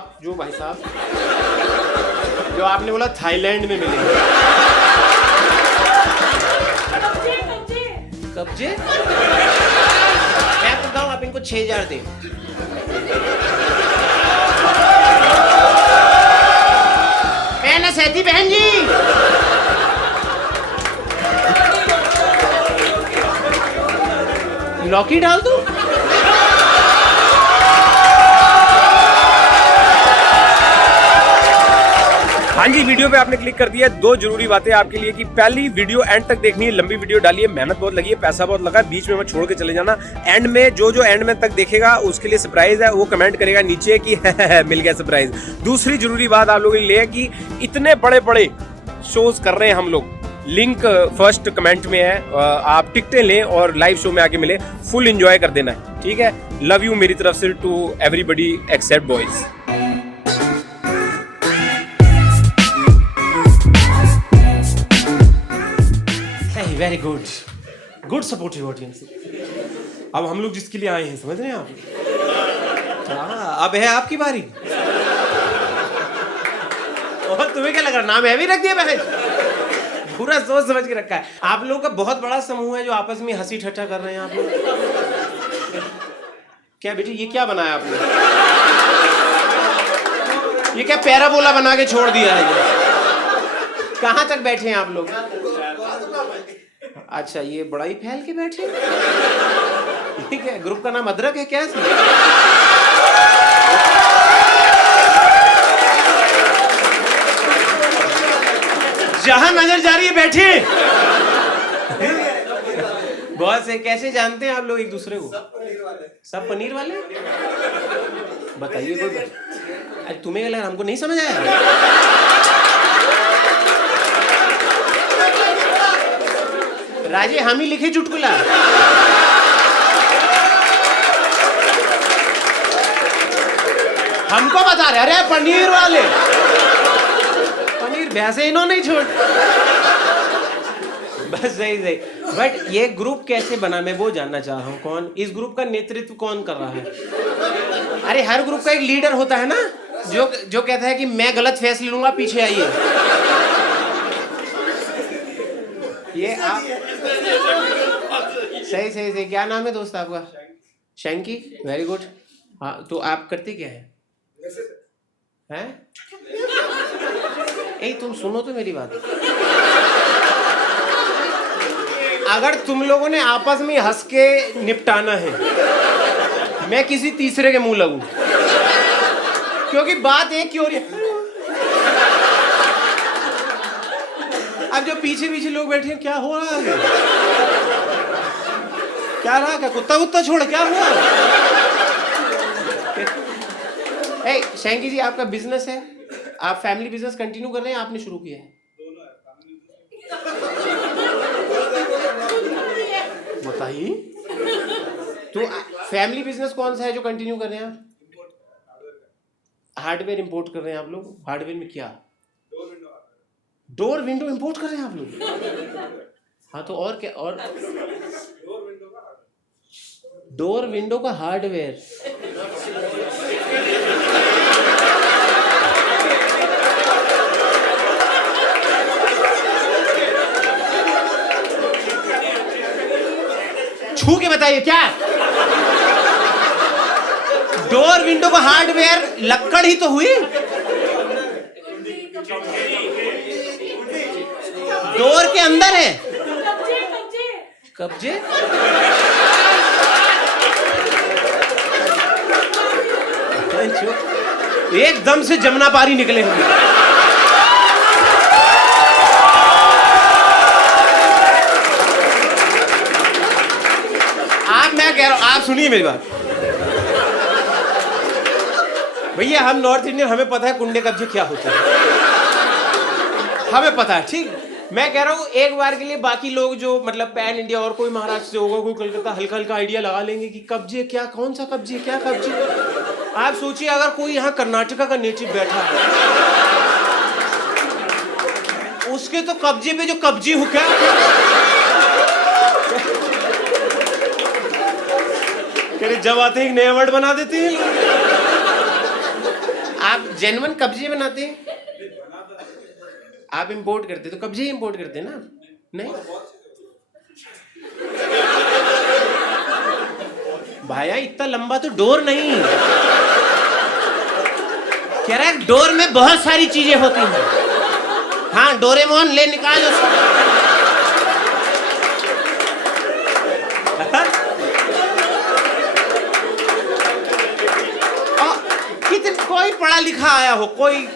आप जो भाई साहब जो आपने बोला थाईलैंड में मिलेंगे। कब्जे मैं कहता हूँ आप इनको 6000 दें। मैं सहती बहन जी लौकी डाल दूं? हाँ जी, वीडियो पे आपने क्लिक कर दिया। दो जरूरी बातें आपके लिए कि पहली वीडियो एंड तक देखनी है, लंबी वीडियो डालिए, मेहनत बहुत लगी है, पैसा बहुत लगा, बीच में मत छोड़ के चले जाना। एंड में जो एंड में तक देखेगा उसके लिए सरप्राइज है, वो कमेंट करेगा नीचे कि मिल गया सरप्राइज। दूसरी जरूरी बात आप लोगों के लिए है कि इतने बड़े बड़े शोज कर रहे हैं हम लोग, लिंक फर्स्ट कमेंट में है, आप टिकटें लें और लाइव शो में आके मिले, फुल एंजॉय कर देना है, ठीक है। लव यू मेरी तरफ से to everybody except boys. Very good, good supportive audience. अब हम लोग जिसके लिए आए हैं समझ रहे हैं आप? हाँ, अब है आपकी बारी। और तुम्हें क्या लग रहा, नाम हैवी रख दिया मैंने? पूरा सोच समझ के रखा है। आप लोगों का बहुत बड़ा समूह है जो आपस में हंसी ठट्ठा कर रहे हैं आप लोग। क्या बेटी ये क्या बनाया आपने? ये क्या पैराबोला बना के छोड़ दिया है? कहाँ तक बैठे हैं आप लोग? अच्छा, ये बड़ा ही फैल के बैठे। ठीक है, ग्रुप का नाम अदरक है क्या? जहां नजर जा रही है बैठे। बहुत से। कैसे जानते हैं आप लोग एक दूसरे को? सब पनीर वाले। बताइए कोई। अरे तुम्हें क्या लगा हमको नहीं समझ आया? राजे हम ही लिखे चुटकुला। हमको बता रहे अरे पनीर वाले। पनीर भैंसे इन्होंने नहीं छोड़। बस सही। बट ये ग्रुप कैसे बना मैं वो जानना चाह रहा हूँ। कौन इस ग्रुप का नेतृत्व कौन कर रहा है? अरे हर ग्रुप का एक लीडर होता है ना, जो कहता है कि मैं गलत फैसले लूंगा, पीछे आइए। ये आप सही। क्या नाम है दोस्त आपका? शैंकी। Very good. हाँ, तो आप करते क्या है? तुम सुनो तो मेरी बात। अगर तुम लोगों ने आपस में हंस के निपटाना है, मैं किसी तीसरे के मुंह लगूं, क्योंकि बात एक की हो रही है। अब जो पीछे लोग बैठे हैं, क्या हो रहा है? क्या रहा? क्या कुत्ता छोड़ क्या हुआ? शैंकी जी, आपका बिजनेस है, आप फैमिली बिजनेस कंटिन्यू कर रहे हैं? आपने शुरू किया है? बताइए तो फैमिली बिजनेस कौन सा है जो कंटिन्यू कर रहे हैं आप? हार्डवेयर इंपोर्ट कर रहे हैं आप लोग? हार्डवेयर में क्या? डोर विंडो इंपोर्ट कर रहे हैं आप लोग? हाँ, तो और क्या? और डोर विंडो का हार्डवेयर। छू के बताइए क्या? डोर विंडो का हार्डवेयर लक्कड़ ही तो हुई। डोर के अंदर है। कब्जे। एकदम से जमुना पारी निकले होंगे। मैं कह रहा हूं, आप सुनिए मेरी बात। भैया हम नॉर्थ इंडियन, हमें पता है कुंडे कब्जे क्या होते हैं, हमें पता है, ठीक। मैं कह रहा हूँ एक बार के लिए बाकी लोग जो मतलब पैन इंडिया और कोई महाराष्ट्र से होगा, कोई कलकत्ता, हल्का हल्का आइडिया लगा लेंगे कि कब्जे क्या, कौन सा कब्जे, क्या कब्जे। आप सोचिए अगर कोई यहाँ कर्नाटका का नेटिव बैठा है, उसके तो कब्जे पे जो कब्जी हो क्या, जब आते ही नया वर्ड बना देते हैं। आप आप जेन्युइन कब्जे बनाते हैं? आप इंपोर्ट करते तो कब्जे ही इंपोर्ट करते ना? नहीं भाया, इतना लंबा तो डोर नहीं। कह रहा है डोर में बहुत सारी चीजें होती हैं। हाँ डोरेमोन ले निकाल उसको। कितने कोई पढ़ा लिखा आया हो, कोई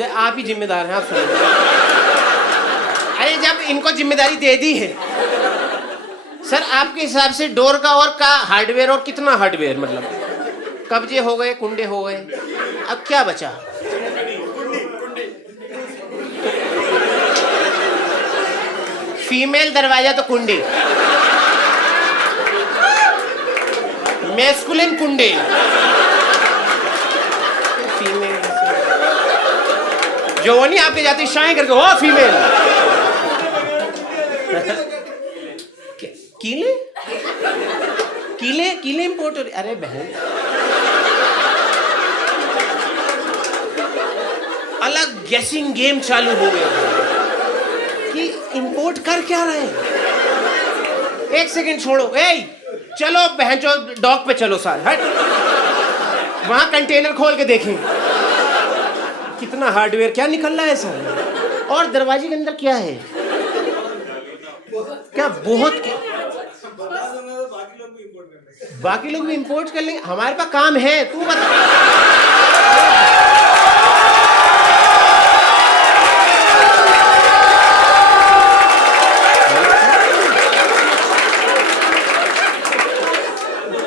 आप ही जिम्मेदार हैं, आप सुनिए। अरे जब इनको जिम्मेदारी दे दी है सर, आपके हिसाब से डोर का और का हार्डवेयर और कितना हार्डवेयर, मतलब कब्जे हो गए, कुंडे हो गए, अब क्या बचा? फीमेल दरवाजा तो कुंडी, मैस्कुलिन कुंडे, फीमेल जो वो नहीं आपके जाती शाइन करके हो फीमेल। कीले कीले कीले इंपोर्ट हो रही। अरे बहन, अलग गेसिंग गेम चालू हो गया कि इंपोर्ट कर क्या रहे हैं। एक सेकंड छोड़ो, ए चलो बहन चो डॉक पे चलो सारे, हट वहां कंटेनर खोल के देखें कितना हार्डवेयर क्या निकल रहा है सर। और दरवाजे के अंदर क्या है, क्या बहुत क्या? बाकी लोग भी इंपोर्ट कर लेंगे, हमारे पास काम है, तू बता।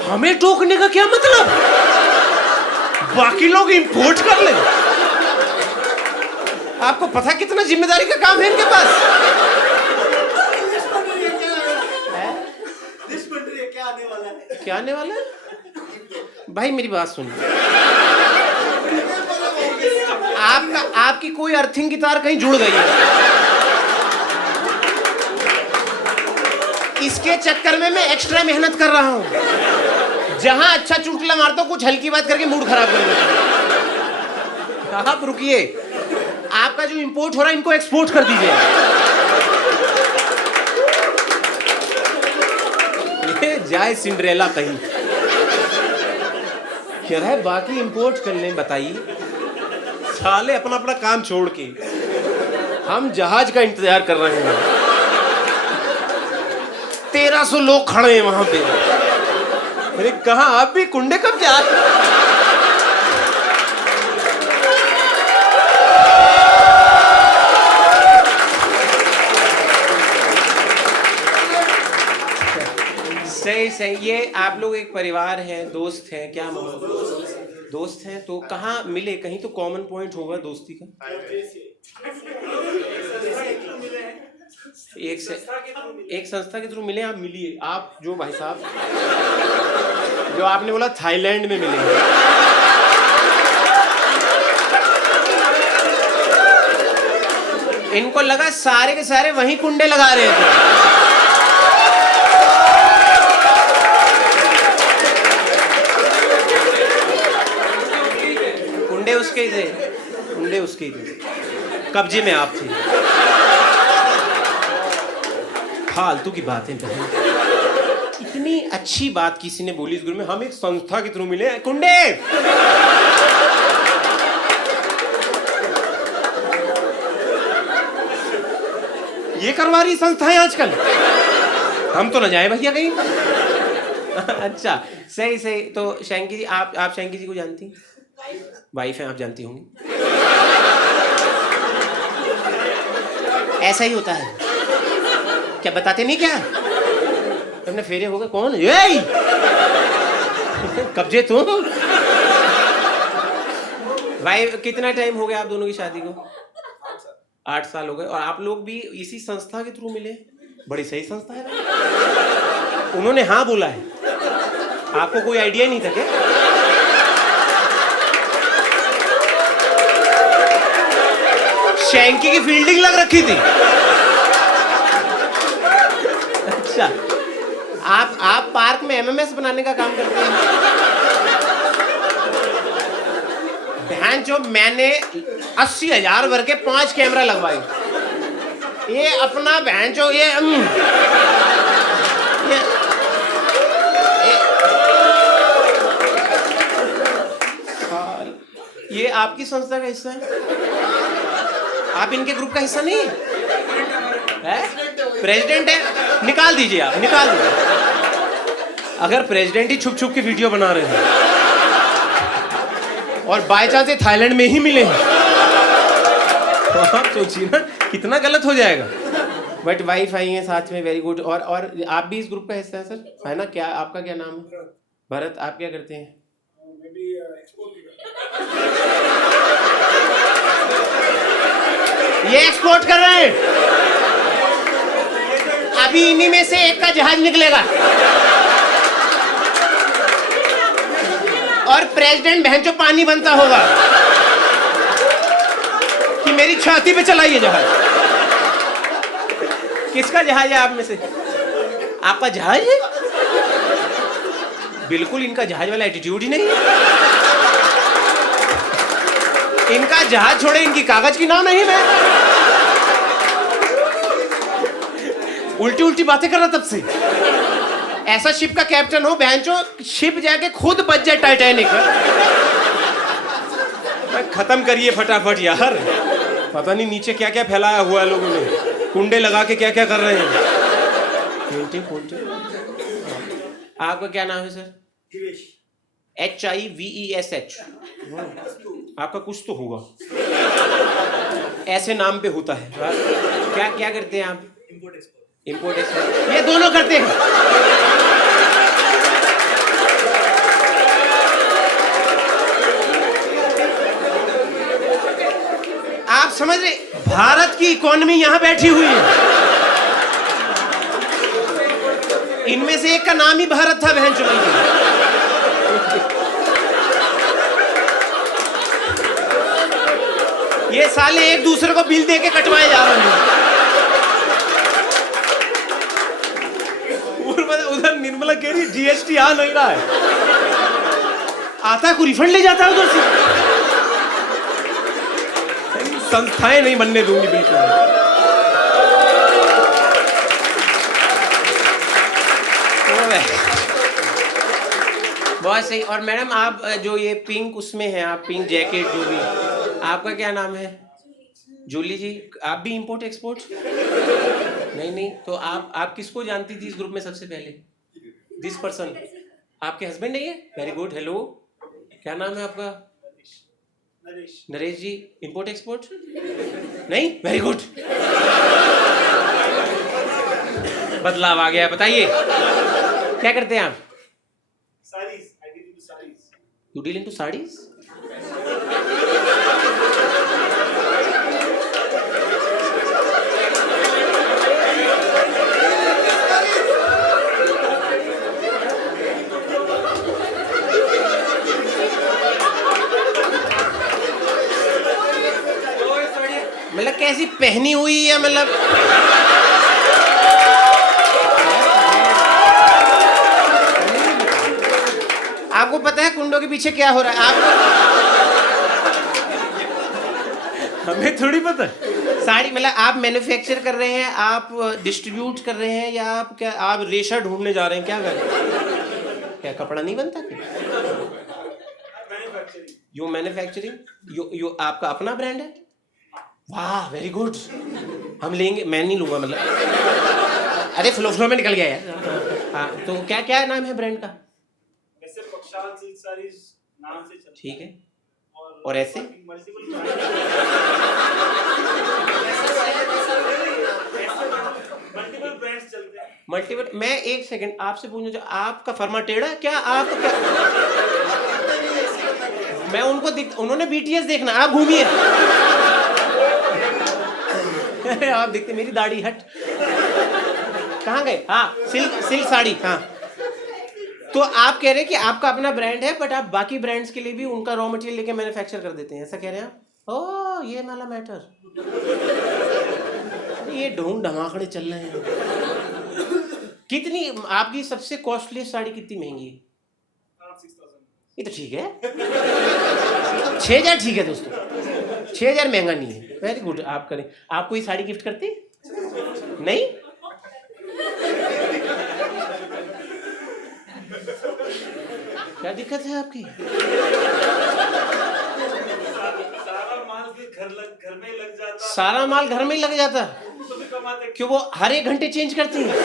हमें टोकने का क्या मतलब? बाकी लोग इंपोर्ट कर ले। आपको पता कितना जिम्मेदारी का काम है इनके पास? क्या आने वाला है? भाई मेरी बात सुनिए, आपकी कोई अर्थिंग की तार कहीं जुड़ गई है, इसके चक्कर में मैं एक्स्ट्रा मेहनत कर रहा हूं। जहां अच्छा चुटकुला मारता हूं, कुछ हल्की बात करके मूड खराब कर देता हूं। आप रुकिए, आपका जो इंपोर्ट हो रहा है इनको एक्सपोर्ट कर दीजिए। जाए सिंड्रेला कहीं। कह रहा है बाकी इंपोर्ट कर लें, बताइए साले अपना अपना काम छोड़ के हम जहाज का इंतजार कर रहे हैं। 1300 लोग खड़े हैं वहां पे। अरे कहा आप भी कुंडे कब जा? सही सही। ये आप लोग एक परिवार हैं, दोस्त हैं, क्या मतलब दोस्त हैं, तो कहाँ मिले? कहीं तो कॉमन पॉइंट होगा दोस्ती का। एक संस्था के थ्रू मिले। आप मिलिए, आप जो भाई साहब जो आपने बोला थाईलैंड में मिले। इनको लगा सारे के सारे वहीं कुंडे लगा रहे थे। कुंडे उसके ही थे, कुंडे उसके ही थे, कब्जे में आप थे। फालतू की बातें बहन। इतनी अच्छी बात किसी ने बोली इस ग्रुप में, हम एक संस्था के थ्रू मिले। कुंडे ये करवा रही संस्थाएं आजकल, हम तो न जाए भैया कहीं। अच्छा सही सही। तो शैंकी जी, आप शैंकी जी को जानती हैं? वाइफ हैं, आप जानती होंगी। ऐसा ही होता है क्या? बताते नहीं क्या? तुमने फेरे हो गए? कौन ये? कब्जे तू? भाई कितना टाइम हो गया आप दोनों की शादी को? 8 साल हो गए। और आप लोग भी इसी संस्था के थ्रू मिले? बड़ी सही संस्था है। उन्होंने हाँ बोला है, आपको कोई आइडिया नहीं था क्या? शैंकी की फील्डिंग लग रखी थी। अच्छा, आप पार्क में एमएमएस बनाने का काम करते हैं? बहन जो मैंने 80,000 भर के 5 कैमरा लगवाए, ये अपना बहन जो ये आपकी संस्था का हिस्सा है? आप इनके ग्रुप का हिस्सा नहीं है? प्रेसिडेंट है? निकाल दीजिए, आप निकाल दीजिए। अगर प्रेसिडेंट ही छुप छुप के वीडियो बना रहे हैं और बाय चांस ये थाईलैंड में ही मिले हैं, तो आप सोचिए ना कितना गलत हो जाएगा। बट वाइफ आई है साथ में, वेरी गुड। और आप भी इस ग्रुप का हिस्सा है सर, है ना? क्या आपका क्या नाम है? भरत, आप क्या करते हैं? ये एक्सपोर्ट कर रहे हैं, अभी इन्हीं में से एक का जहाज निकलेगा और प्रेसिडेंट बहन जो पानी बनता होगा कि मेरी छाती पे चलाइए जहाज। किसका जहाज है आप में से? आपका जहाज है? बिल्कुल इनका जहाज वाला एटीट्यूड ही नहीं है। इनका जहाज छोड़े इनकी कागज की नाव नहीं। मैं उल्टी उल्टी बातें कर रहा तब से। ऐसा शिप का कैप्टन हो बहनचो, शिप जाके खुद बच जाए टाइटैनिक। खत्म करिए फटाफट यार, पता नहीं नीचे क्या क्या फैलाया हुआ है लोगों ने, कुंडे लगा के क्या क्या कर रहे हैं। आपका क्या नाम है सर? HIVESH। आपका कुछ तो होगा, ऐसे नाम पे होता है। क्या क्या करते हैं आप? Import export. ये दोनों करते हैं। आप समझ रहे, भारत की इकोनॉमी यहां बैठी हुई है, इनमें से एक का नाम ही भारत था बहन चुनाव। ये साले एक दूसरे को बिल दे के कटवाए जा रहे हैं। उधर निर्मला कह रही GST आ नहीं रहा है, आता है को रिफंड ले जाता है उधर से। संस्थाएं नहीं बनने दूंगी बिल्कुल। बहुत सही। और मैडम आप जो ये पिंक उसमें है, आप पिंक जैकेट जो भी, आपका क्या नाम है? जूली जी। आप भी इंपोर्ट एक्सपोर्ट? नहीं, तो आप किसको जानती थी इस ग्रुप में सबसे पहले? दिस पर्सन आपके हस्बैंड नहीं है? Very good. हेलो, क्या नाम है आपका? नरेश जी। इंपोर्ट एक्सपोर्ट नहीं? वेरी गुड, बदलाव आ गया। बताइए क्या करते हैं आप? You deal into sarees? मतलब कैसी पहनी हुई है, मतलब आपको पता है कुंडों के पीछे क्या हो रहा है? आपको हमें थोड़ी पता। साड़ी मतलब आप मैन्युफैक्चर कर रहे हैं, आप डिस्ट्रीब्यूट कर रहे हैं, या आप क्या, आप रेशा ढूंढने जा रहे हैं? क्या कर रहे हैं? क्या कपड़ा नहीं बनता क्या? यू मैन्युफैक्चरिंग, यू आपका अपना ब्रांड है? वाह, वेरी गुड। हम लेंगे, मैं नहीं लूंगा मतलब। अरे फ्लो में निकल गया यार। हाँ, तो क्या क्या नाम है ब्रांड का? ऐसे पक्षाल सिल्क साड़ीज नाम से चलती है। ठीक है। और ऐसे मल्टीपल ब्रांड्स चलते हैं। मल्टीपल। मैं एक सेकंड आपसे पूछना चाहूँ, आपका फर्मा टेढ़ा है क्या? आप क्या? मैं उनको उन्होंने BTS देखना, आप घूमिए। आप देखते मेरी दाढ़ी हट। कहाँ गए? हाँ, सिल्क साड़ी। हाँ, तो आप कह रहे हैं कि आपका अपना ब्रांड है, बट आप बाकी ब्रांड्स के लिए भी उनका रॉ मटेरियल लेके मैन्युफैक्चर कर देते हैं, ऐसा कह रहे हैं आप? ओह, ये वाला मैटर। ये ढूंढ धमाकड़े चल रहे हैं। कितनी आपकी सबसे कॉस्टली साड़ी कितनी महंगी है? ये तो ठीक है। 6,000 ठीक है दोस्तों, 6,000 महंगा नहीं है। वेरी गुड, आप करें। आप कोई साड़ी गिफ्ट करते नहीं? क्या दिक्कत है आपकी? सारा माल फिर घर में ही लग जाता। सारा माल घर में ही लग जाता, तो भी कमाते। क्यों? वो हर 1 घंटे चेंज करती हैं।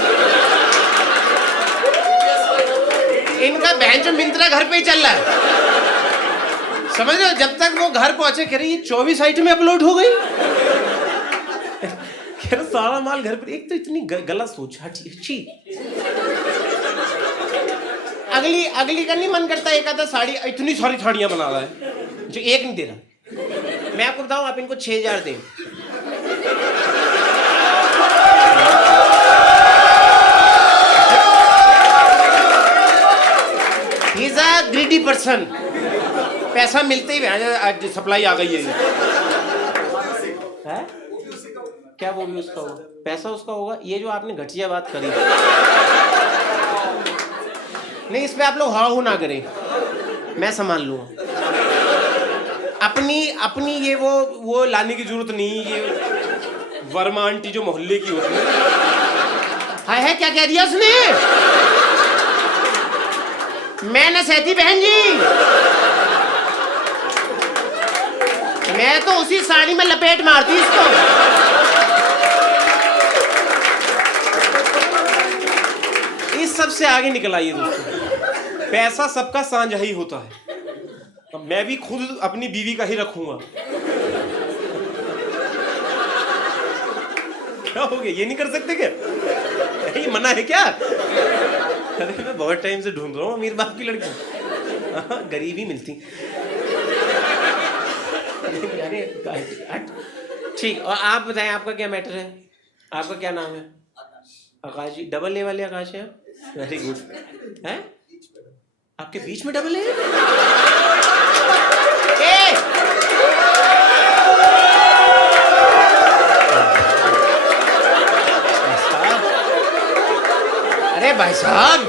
इनका बहन जो मिंत्रा घर पे ही चल रहा है, समझ रहे हो? जब तक वो घर पहुंचे कह रही 24 आइटमें अपलोड हो गई। कह रहा सारा माल घर पे। एक तो इतनी गलत सोच। अच्छी अगली का नहीं मन करता एक आधा साड़ी, इतनी सारी साड़ियां बना रहा है जो एक नहीं दे रहा। मैं आपको बताऊं, आप इनको 6,000 दें, he is a greedy person. पैसा मिलते ही आज सप्लाई आ गई है। क्या वो भी उसका होगा? पैसा उसका होगा। ये जो आपने घटिया बात करी, नहीं, इस पे आप लोग हाँ हो ना करें, मैं संभाल लूंगा। अपनी ये वो लाने की जरूरत नहीं। ये वर्मा आंटी जो मोहल्ले की होती है। है क्या कह दिया उसने? मैं न सहती बहन जी, मैं तो उसी साड़ी में लपेट मारती इसको। इस सब से आगे निकल आइए दोस्तों। पैसा सबका साझा ही होता है। अब मैं भी खुद अपनी बीवी का ही रखूंगा। क्या हो गया? ये नहीं कर सकते क्या? ये मना है क्या? अरे मैं बहुत टाइम से ढूंढ रहा हूँ अमीर बाप की लड़की। गरीब ही मिलती। अरे ठीक। और आप बताएं, आपका क्या मैटर है? आपका क्या नाम है? आकाश जी। डबल ए वाले आकाश है? Very good. है आपके बीच में डबल ए? अरे भाई साहब,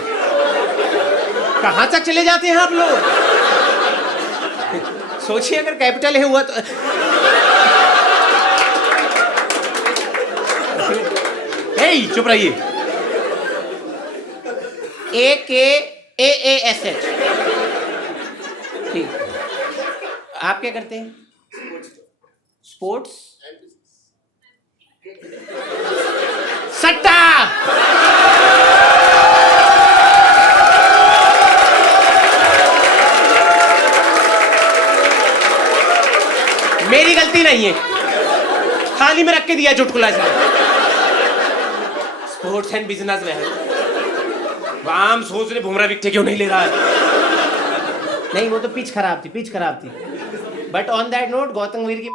कहां तक चले जाते हैं आप लोग? सोचिए अगर कैपिटल है हुआ तो। चुप रहिए। AKAASH। ठीक। आप क्या करते हैं? स्पोर्ट्स। सट्टा। मेरी गलती नहीं है, थाली में रख के दिया चुटकुला से। स्पोर्ट्स एंड बिजनेस में है। हम सोच रहे बुमराह विकेट क्यों नहीं ले रहा है। नहीं, वो तो पिच खराब थी, पिच खराब थी। But on that note, Gautam गंभीर की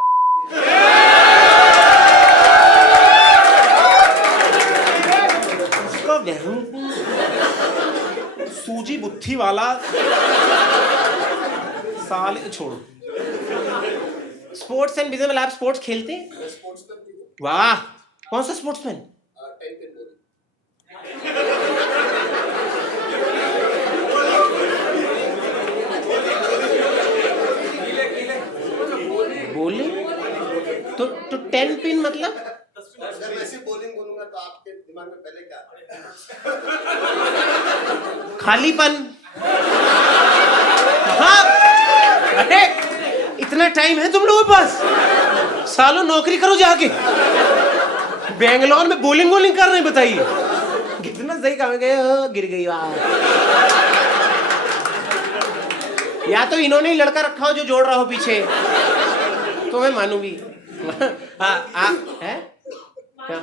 सूजी बुत्थी वाला साल छोड़ो। स्पोर्ट्स एंड बिजनेस में आप स्पोर्ट्स खेलते हैं? वाह, कौन सा स्पोर्ट्समैन? बोलिंग तो 10 पिन मतलब? अगर मैं ऐसी बॉलिंग बोलूंगा तो आपके दिमाग में पहले क्या? खालीपन। हाँ, अरे इतना टाइम है तुम लोगों के पास? सालों नौकरी करो जाके। बेंगलोर में बॉलिंग कर रहे हैं, बताइए कितना सही काम है। गिर गई वाह। या तो इन्होंने ही लड़का रखा हो जो जोड़ रहा हो पीछे, तो मैं मानूंगी। है क्या?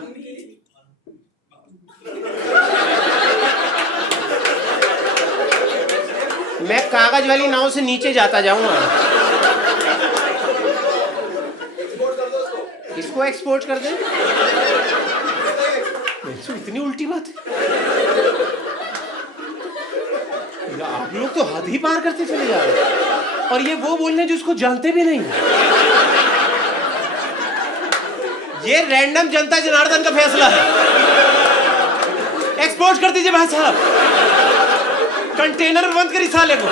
मैं कागज वाली नाव से नीचे जाता जाऊंगा। इसको एक्सपोर्ट कर दें? इतनी उल्टी बात है। आप लोग तो हद ही पार करते चले जा रहे हैं। और ये वो बोल रहे हैं जो उसको जानते भी नहीं। ये रैंडम जनता जनार्दन का फैसला है। एक्सपोर्ट कर दीजिए भाई साहब, कंटेनर में बंद करिए साले को।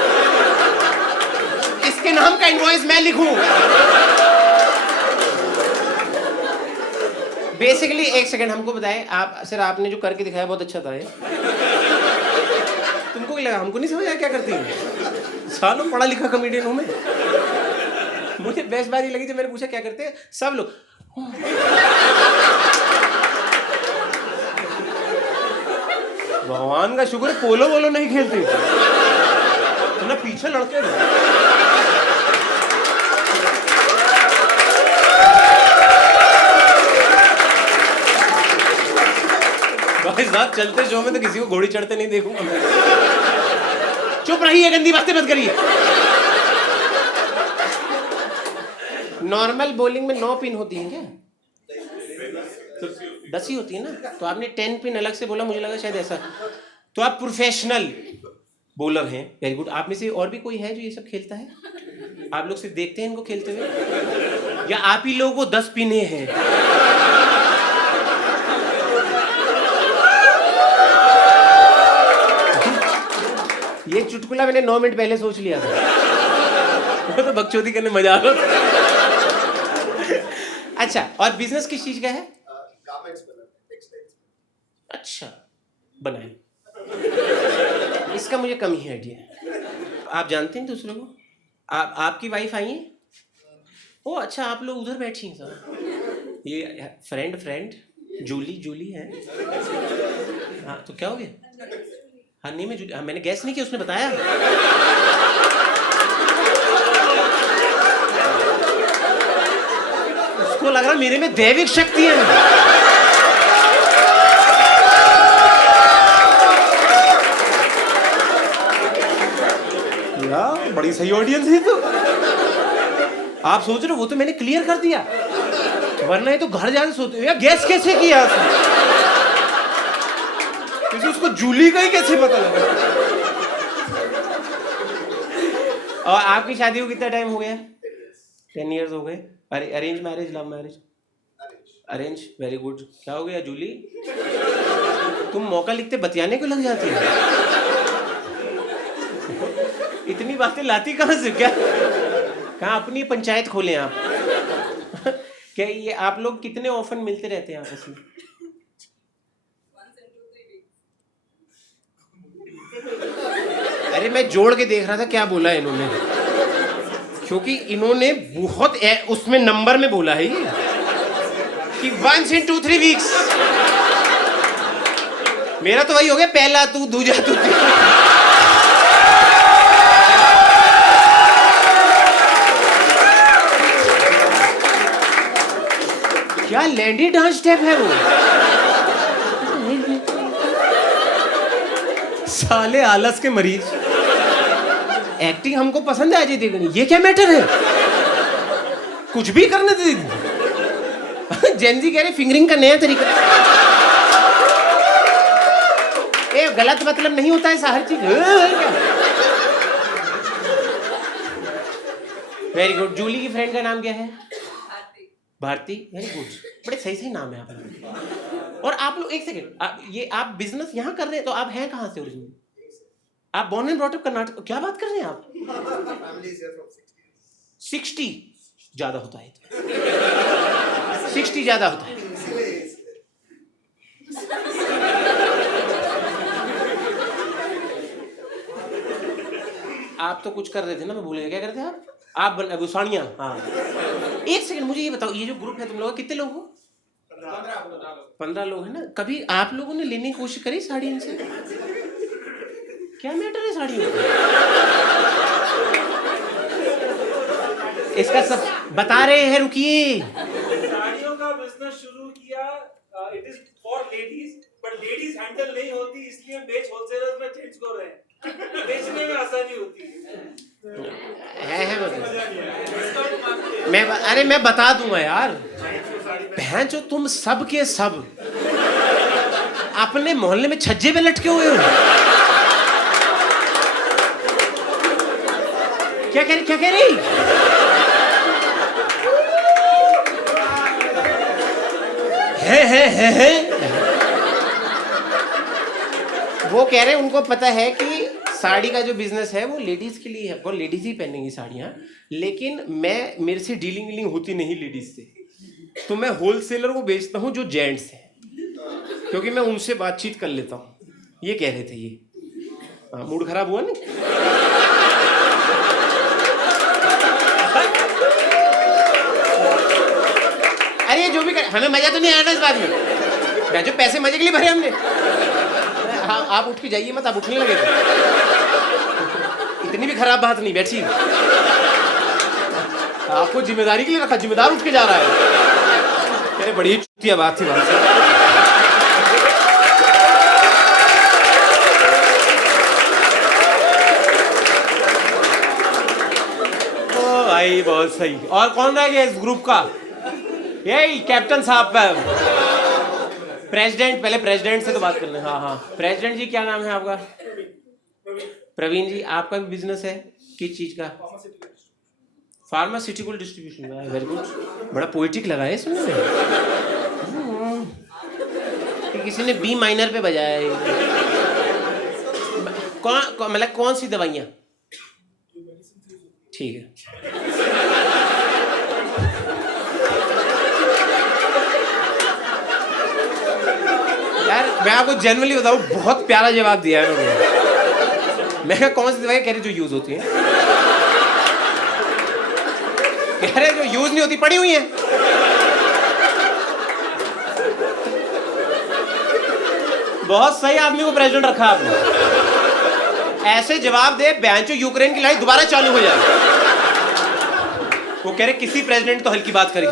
आपके नाम का इनवॉइस मैं लिखूं? बेसिकली एक सेकंड हमको बताएं, आप सर आपने जो करके दिखाया बहुत अच्छा था ये। तुमको क्या लगा, हमको नहीं समझ आया क्या करती है? सालों पढ़ा लिखा कॉमेडियन हूं मैं। मुझे बेस्ट बात ये लगी जब मैंने पूछा क्या करते हैं, सब लोग भगवान का शुक्र है पोलो वोलो नहीं खेलती तो ना पीछे लड़के भाई साहब चलते शो में तो किसी को घोड़ी चढ़ते नहीं देखूंगा मैं। चुप रहिए, गंदी बातें मत करिए। नॉर्मल बॉलिंग में 9 पिन होती हैं क्या? तो 10 ही होती है ना, तो आपने 10 पिन अलग से बोला, मुझे लगा शायद ऐसा। तो आप प्रोफेशनल बॉलर हैं, वेरी गुड। आप में से और भी कोई है जो ये सब खेलता है? आप लोग सिर्फ देखते हैं इनको खेलते हुए, या आप ही लोगों को 10 पिने हैं? ये चुटकुला मैंने 9 मिनट पहले सोच लिया था। वो तो बकचोदी करने मजा आ रहा। अच्छा, और बिजनेस किस चीज का है? गारमेंट्स बनाते हैं, टेक्सटाइल्स। अच्छा, बनाए। इसका मुझे कम ही आइडिया। आप जानते हैं दूसरों को? आपकी वाइफ आई है? ओ अच्छा, आप लोग उधर बैठी हैं सर। ये फ्रेंड जूली है। हाँ तो क्या हो गया? हाँ नहीं, मैंने गैस नहीं किया, उसने बताया। उसको लग रहा मेरे में दैविक शक्ति है। यार बड़ी सही ऑडियंस है तो। आप सोच रहे हो, वो तो मैंने क्लियर कर दिया, वरना ये तो घर जाके सोचते यार गैस कैसे किया उसको जूली का ही कैसे पता लगा। और आपकी शादी को कितना टाइम हो गया? 10 इयर्स हो गए। अरे arrange marriage, love marriage? Arrange, very good. क्या हो गया जूली, तुम मौका लिखते बतियाने को लग जाती हो? इतनी बातें लाती कहाँ से? क्या कहाँ अपनी पंचायत खोलें आप? क्या ये आप लोग कितने ऑफन मिलते रहते हैं आपस में? अरे मैं जोड़ के देख रहा था क्या बोला इन्होंने, क्योंकि इन्होंने बहुत उसमें नंबर में बोला है ये कि 1 in 2 3 weeks। मेरा तो वही हो गया, पहला तू, दूजा तू। क्या लैंडी डांस स्टेप है वो? साले आलस के मरीज। एक्टिंग हमको पसंद है अजय देवगन, ये क्या मैटर है? कुछ भी करने दे। जेनजी कह रहे फिंगरिंग का नया तरीका। ए गलत मतलब नहीं होता है हर चीज। Very good. जूली की फ्रेंड का नाम क्या है? भारती। वेरी गुड, बड़े सही सही नाम है आप। और आप लोग एक सेकेंड, आप बिजनेस यहाँ कर रहे हैं, तो आप हैं कहाँ से ओरिजिनल? आप born and brought up Karnataka? क्या बात कर रहे हैं आप? 60 ज्यादा होता है, 60 ज्यादा होता है। आप तो कुछ कर रहे थे ना, मैं भूल गया क्या कर रहे थे आप? आप साड़ियाँ। हाँ एक सेकंड, मुझे ये बताओ, ये जो ग्रुप है तुम लोग कितने लोग हो? 15 लोग है ना। कभी आप लोगों ने लेने की कोशिश करी साड़ी इनसे? क्या मैटर है साड़ियों का? इसका सब बता रहे हैं, रुकिए। साड़ियों का बिजनेस शुरू किया, it is for ladies, but ladies handle नहीं होती, इसलिए बेच होलसेलर्स में चेंज कर रहे हैं। बेचने में आसानी होती है। मैं बता दूंगा यार, बहन जो तुम सब के सब अपने मोहल्ले में छज्जे पे लटके हुए हो। क्या कह रही? है। वो कह रहे उनको पता है कि साड़ी का जो बिजनेस है वो लेडीज के लिए है, वो लेडीज ही पहनेंगी साड़ियाँ, लेकिन मेरे से डीलिंग होती नहीं लेडीज से, तो मैं होलसेलर को बेचता हूँ जो जेंट्स हैं, क्योंकि मैं उनसे बातचीत कर लेता हूँ। ये कह रहे थे ये। हाँ, मूड खराब हुआ नहीं? अरे जो भी कर, हमें मजा तो नहीं आया ना इस बात में, जो पैसे मजे के लिए भरे हमने। हाँ, आप उठ के जाइए मत, आप उठने लगे थे। इतनी भी खराब बात नहीं, बैठिए। आपको जिम्मेदारी के लिए रखा, जिम्मेदार उठ के जा रहा है। अरे बड़ी चुतिया बात थी वहां से। ओ भाई बहुत सही। और कौन रह गया इस ग्रुप का? यही कैप्टन साहब। प्रेसिडेंट, पहले प्रेसिडेंट से तो बात कर लें। हाँ हाँ, प्रेसिडेंट जी क्या नाम है आपका? प्रवीण जी। आपका भी बिजनेस है किस चीज का? Pharmaceutical distribution. वेरी गुड, बड़ा पोएटिक लगा है इसमें। किसी ने बी माइनर पे बजाया है। मतलब कौन सी दवाइयाँ? ठीक है। यार मैं आपको जनरली बताऊं, बहुत प्यारा जवाब दिया है उन्होंने। मैं कहा कौन सी दवाई? कह रहे जो यूज होती है। कह रहे जो यूज नहीं होती पड़ी हुई है। बहुत सही आदमी को प्रेसिडेंट रखा आपने। ऐसे जवाब दे बेंचो यूक्रेन की लड़ाई दोबारा चालू हो जाए। वो कह रहे किसी प्रेसिडेंट तो हल्की बात करी।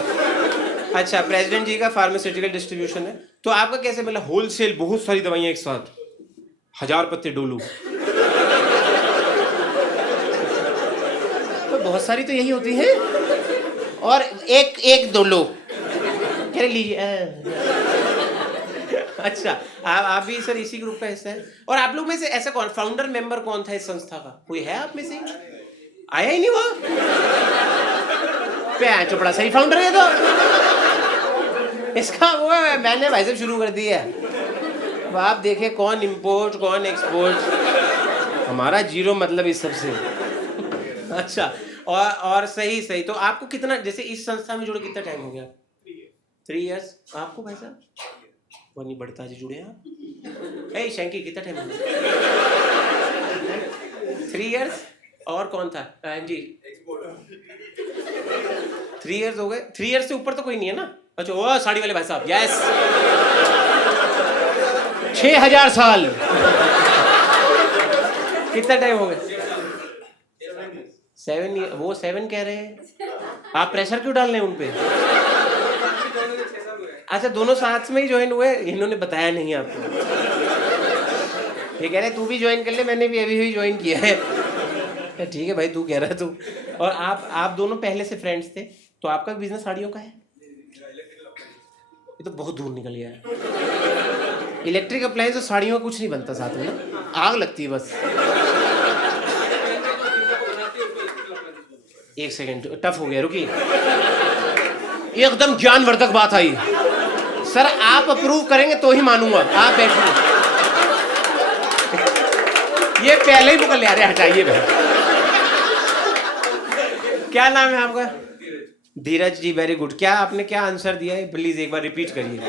अच्छा, प्रेसिडेंट जी का फार्मास्यूटिकल डिस्ट्रीब्यूशन है, तो आपका कैसे? मतलब होलसेल, बहुत सारी दवाइयां एक साथ, 1000 पत्ते डोलू। तो बहुत सारी तो यही होती है। और एक डोलो कह रहे लीजिए। अच्छा, आप भी सर इसी ग्रुप का हिस्सा है? और आप लोग में से ऐसा कौन फाउंडर मेंबर कौन था इस संस्था का? कोई है आप में से? आया ही नहीं वो। पैंचो बड़ा सही फाउंडर है तो इसका। वो मैंने भाई साहब शुरू कर दिया। अब आप देखें कौन इंपोर्ट कौन एक्सपोर्ट, हमारा जीरो मतलब इस सबसे। अच्छा, और सही। तो आपको कितना, जैसे इस संस्था में जुड़े कितना टाइम हो गया? 3 इयर्स। आपको भाई साहब? वो नहीं बढ़ता जी, जुड़े आप? शैंकी कितना टाइम हो गया? 3 इयर्स। और कौन था? जी 3 इयर्स हो गए। 3 इयर्स से ऊपर तो कोई नहीं है ना? अच्छा, वो साड़ी वाले भाई साहब। यस, 6000 साल। कितना टाइम हो गया? 7 ईयर। वो 7 कह रहे हैं, आप प्रेशर क्यों डाल रहे हैं उन पे? अच्छा, दोनों साथ में ही ज्वाइन हुए? इन्होंने बताया नहीं आपको? ये कह रहे तू भी ज्वाइन कर ले, मैंने भी अभी ज्वाइन किया है। ठीक है भाई, तू कह रहा है तू। और आप दोनों पहले से फ्रेंड्स थे, तो आपका बिजनेस साड़ियों का है? ये तो बहुत दूर निकल गया है। इलेक्ट्रिक अप्लायंस और साड़ियों का कुछ नहीं बनता साथ में ना, आग लगती है बस। एक सेकेंड, टफ हो गया, रुकिए। एकदम ज्ञानवर्धक बात आई सर, आप अप्रूव करेंगे तो ही मानूंगा। आप बैठिए। ये पहले ही मुकल ले आ रहे, हटाइए भाई। क्या नाम है आपका? धीरज जी। Very good. क्या आपने क्या आंसर दिया है? प्लीज एक बार रिपीट करिए।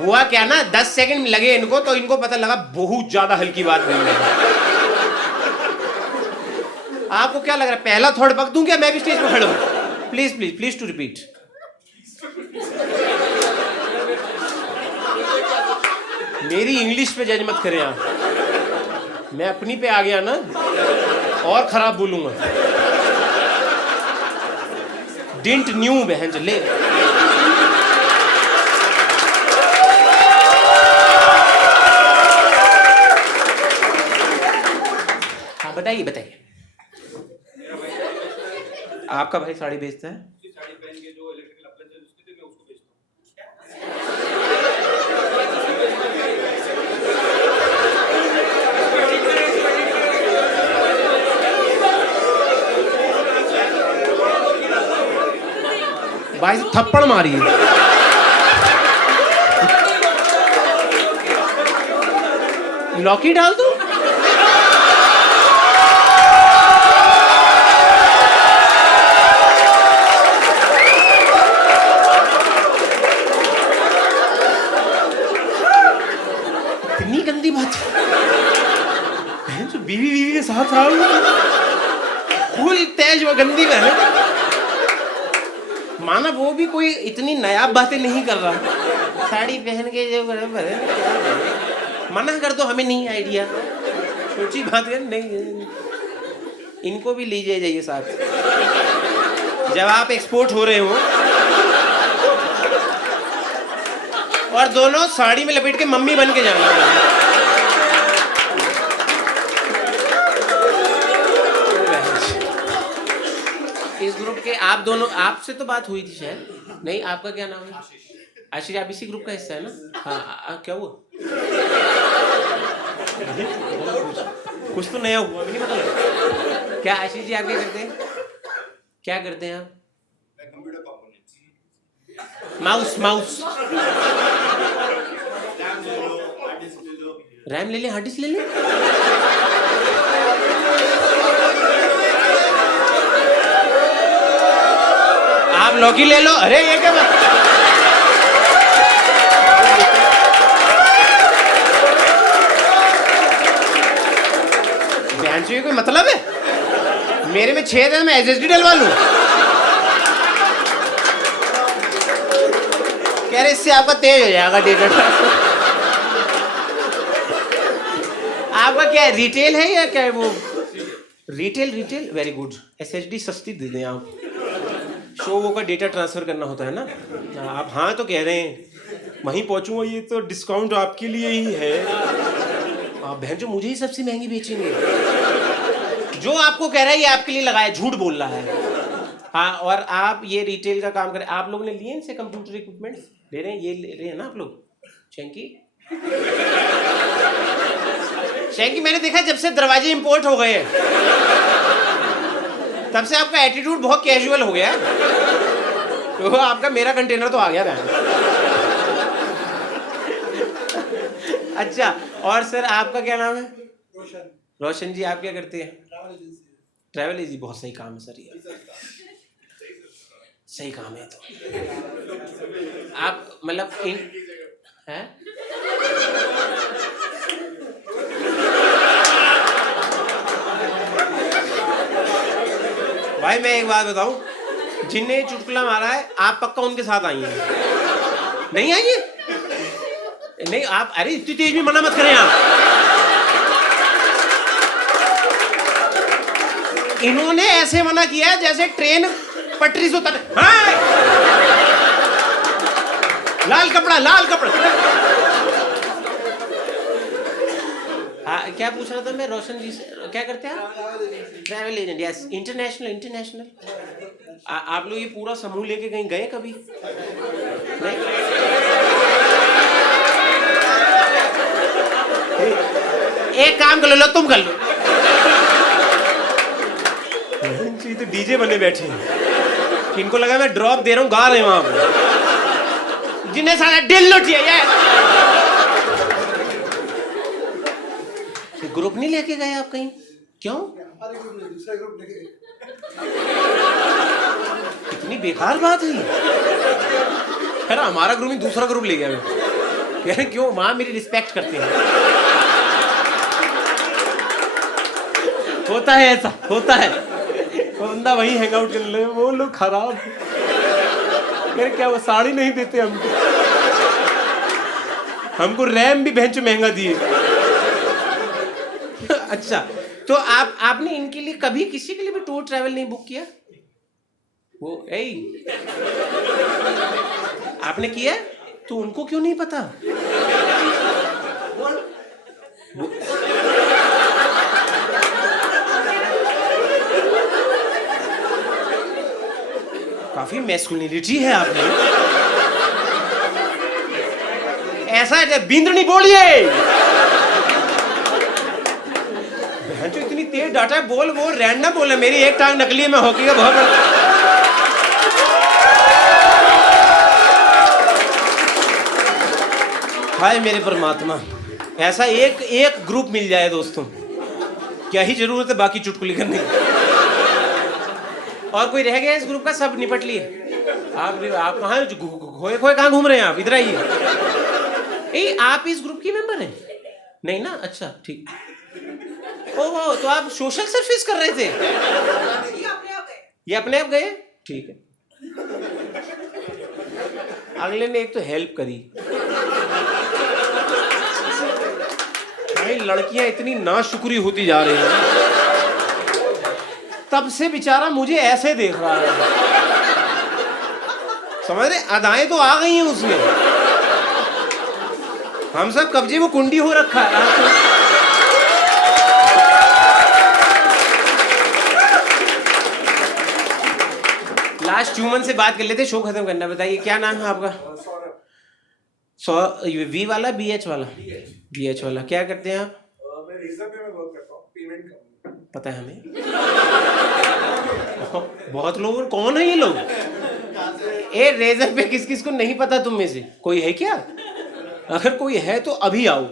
हुआ क्या ना, 10 सेकंड लगे इनको, तो इनको पता लगा बहुत ज्यादा हल्की बात नहीं है। आपको क्या लग रहा है, पहला थर्ड बक दूं क्या? मैं भी स्टेज पर खड़ा हूं। Please please please to repeat. मेरी इंग्लिश पे जज मत करें आप, मैं अपनी पे आ गया ना और खराब बोलूंगा। डिंट न्यू बहन चले। हाँ बताइए बताइए। आपका भाई साड़ी बेचता है? साड़ी पहन के जो इलेक्ट्रिकल अप्लायंसेस उसके थे, मैं उसको बेचता हूँ। भाई थप्पड़ मारिए। लौकी डाल दो। इतनी गंदी बात जो बीवी के साथ आओ, फुल तेज व गंदी बहन। माना वो भी कोई इतनी नायाब बातें नहीं कर रहा, साड़ी पहन के जो मना कर दो, हमें नहीं आइडिया, सोची बात है नहीं। इनको भी लीजिए जाइए साथ, जब आप एक्सपोर्ट हो रहे हो और दोनों साड़ी में लपेट के मम्मी बन के जाना। इस ग्रुप के आप दोनों, आपसे तो बात हुई थी शायद, नहीं? आपका क्या नाम है? आशीष। आप इसी ग्रुप का हिस्सा है ना? हाँ। क्या हुआ? कुछ तो नया हुआ, नहीं पता। क्या आशीष जी आप क्या करते हैं? क्या करते हैं आप? Computer components, mouse. रैम ले ले, हार्ड डिस्क ले ले। आप लौकी ले लो। अरे ये क्या बात? कोई मतलब है? मेरे में 6 दिन में SSD डलवा लूं? कह रहे इससे आपका तेज हो जाएगा डेटा। आपका क्या है, रिटेल है या क्या है? वो रिटेल वेरी गुड। SSD सस्ती दे दें आप, शो वो का डेटा ट्रांसफर करना होता है ना। आप हाँ तो कह रहे हैं, वहीं पहुंचूंगा, ये तो डिस्काउंट आपके लिए ही है। आप बहन जो मुझे ही सबसे महंगी बेचेंगे। जो आपको कह रहा है ये आपके लिए लगाया, झूठ बोल रहा है। हाँ, और आप ये रिटेल का काम करें। आप लोगों ने लिए इनसे कंप्यूटर इक्विपमेंट्स? ले रहे हैं, ये ले रहे हैं ना आप लोग? शैंकी मैंने देखा जब से दरवाजे इंपोर्ट हो गए हैं तब से आपका एटीट्यूड बहुत कैजुअल हो गया है। तो आपका मेरा कंटेनर तो आ गया बहन। अच्छा, और सर आपका क्या नाम है? रोशन जी। आप क्या करते हैं? Travel agency. बहुत सही काम है सर, ये सही काम है। तो आप मतलब हैं? भाई मैं एक बात बताऊं, जिनने चुटकुला मारा है आप पक्का उनके साथ आई हैं। नहीं आइए? नहीं आप, अरे इतनी तेज भी मना मत करें आप। इन्होंने ऐसे मना किया जैसे ट्रेन पटरी से उतर। हाँ! लाल कपड़ा। हाँ, क्या पूछ रहा था मैं रोशन जी से? क्या करते हैं आप? Travel agent. Yes, international. आप लोग ये पूरा समूह लेके कहीं गए कभी? नहीं? एक काम कर लो, तुम कर लो। तो डीजे बने बैठे हैं, इनको लगा मैं ड्रॉप दे रहा हूँ, गा रहे हैं वहां पर, जिन्हें सारा दिल लुटिया यार। ग्रुप नहीं लेके गए आप कहीं? क्यों? दूसरा ग्रुप लेके। इतनी बेकार बात है ना। हमारा ग्रुप ही दूसरा ग्रुप ले गया। मैं कह रहे क्यों? वहां मेरी रिस्पेक्ट करते हैं। होता है ऐसा, होता है। बंदा वहीं हैंग आउट करने लगे, वो लोग खराब। यार क्या वो साड़ी नहीं देते हमको रैम भी बेंच महंगा दिए। अच्छा, तो आपने इनके लिए कभी किसी के लिए भी टूर ट्रैवल नहीं बुक किया? वो आपने किया तो उनको क्यों नहीं पता? काफी मैस्कुलिनिटी है आप में। ऐसा है, बिंद्रनी बोलिए। जो इतनी तेज डाटा है, बोल वो रैंडम बोल। मेरी एक टांग नकली है, मैं हॉकी का बहुत। हाय मेरे परमात्मा। ऐसा एक ग्रुप मिल जाए दोस्तों, क्या ही जरूरत है बाकी चुटकुली करने की। और कोई रह गया इस ग्रुप का? सब निपट लिए? आप कहाँ खोए खोए कहाँ घूम रहे हैं आप? इधर आइए। आप इस ग्रुप की मेंबर हैं? नहीं ना, अच्छा ठीक। ओहो, तो आप सोशल सर्विस कर रहे थे? ये अपने आप गए? ठीक है। अगले ने एक तो हेल्प करी। भाई लड़कियां इतनी नाशुक्री होती जा रही हैं, तब से बेचारा मुझे ऐसे देख रहा है। समझ रहे? अदाएं तो आ गई हैं उसमें। हम सब कब्जे में कुंडी हो रखा है। लास्ट ह्यूमन से बात कर लेते, शो खत्म करना। बताइए क्या नाम है आपका? वी वाला, BH वाला? BH वाला। क्या करते हैं आप? मैं रेजर पे में वर्क करता हूँ, पेमेंट कंपनी। पता है हमें। बहुत लोग। कौन है ये लोग? रेजर पे किस किस को नहीं पता तुम में से? कोई है क्या? अगर कोई है तो अभी आओ।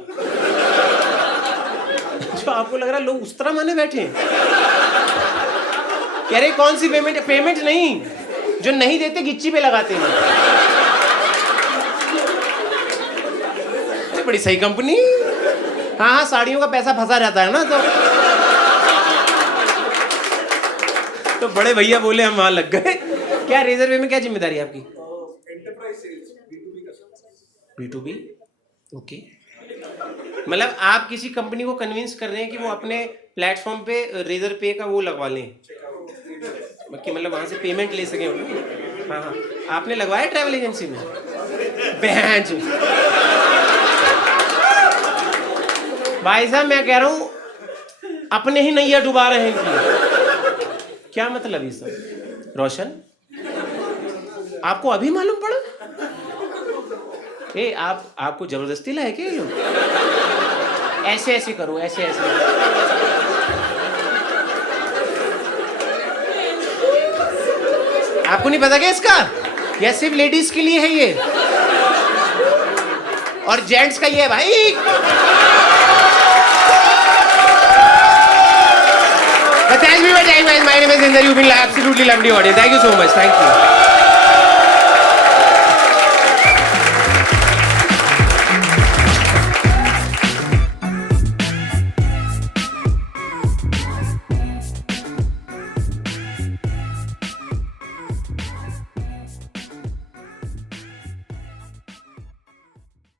जो आपको लग रहा है लोग उस तरह माने बैठे हैं। कह रहे कौन सी पेमेंट? पेमेंट नहीं, जो नहीं देते गिच्ची पे लगाते हैं। बड़ी सही कंपनी। हाँ, साड़ियों का पैसा फंसा रहता है ना, तो बड़े भैया बोले हम वहां लग गए। क्या रेजर पे में क्या जिम्मेदारी है आपकी? एंटरप्राइज सेल्स, B2B का। B2B, okay. मतलब आप किसी कंपनी को कन्विंस कर रहे हैं कि वो अपने प्लेटफॉर्म पे रेजर पे का वो लगवा लें, कि मतलब वहां से पेमेंट ले सके। हाँ हाँ, आपने लगवाया ट्रैवल एजेंसी में? बेंच भाई साहब, मैं कह रहा हूं अपने ही नैया डुबा रहे हैं। क्या मतलब ये सब? रोशन, आपको अभी मालूम पड़ा? आपको जबरदस्ती लाए क्या ये लोग? ऐसे ऐसे करो, ऐसे ऐसे। आपको नहीं पता क्या इसका? यह सिर्फ लेडीज के लिए है ये, और जेंट्स का ये है भाई। Thank you for your time, guys. My name is Inder. You've been absolutely lovely audience. Thank you so much. Thank you.